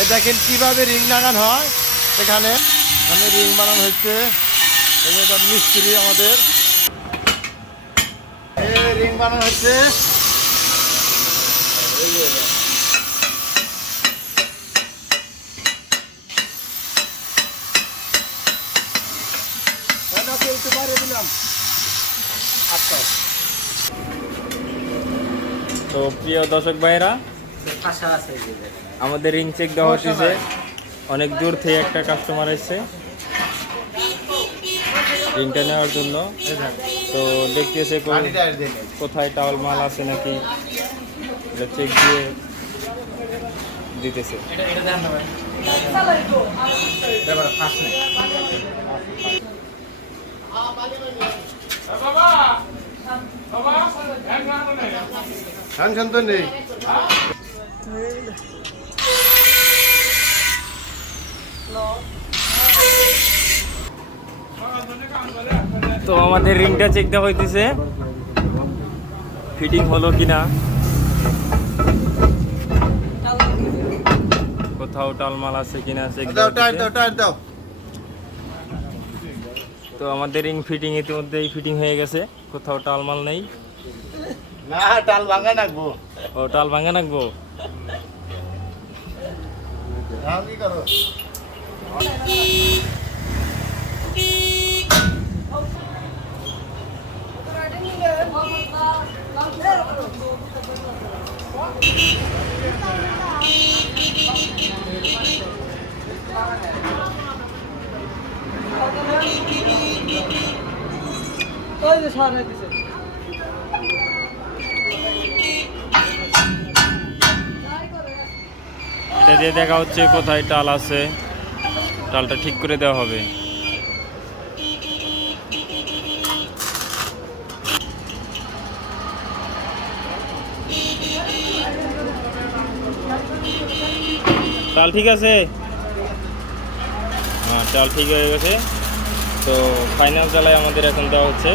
এই দেখেন কিভাবে রিং লাগানো হয়। এখানে রিং বানানো হচ্ছে। এই যে মিস্ত্রি আমাদের রিং বানানো হচ্ছে। তো প্রিয় দর্শক ভাইরা, আমাদের রিং চেক দেওয়া হচ্ছে। অনেক দূর থেকে একটা কাস্টমার এসছে রিংটা নেওয়ার জন্য। তো দেখতেছে কোথায় টাওয়াল মাল আছে নাকি, এটা চেক দিয়ে দিতেছে। তো নেই। তো আমাদের রিংটা চেক দেওয়া হইতেছে ফিটিং হলো কিনা, কোথাও টালমাল আছে কিনা চেক দাও। তো আমাদের রিং ফিটিং ইতিমধ্যেই ফিটিং হয়ে গেছে, কোথাও টালমাল নেই। না, টাল ভাঙা রাখবো। ও টাল ভাঙা রাখবো। কি করো? এটা দিয়ে দেখা হচ্ছে কোথায় টাল আছে, টালটা ঠিক করে দেওয়া হবে। টাল ঠিক আছে, হ্যাঁ টাল ঠিক হয়ে গেছে। তো ফাইনাল জ্বালায় আমাদের এখন দেওয়া হচ্ছে।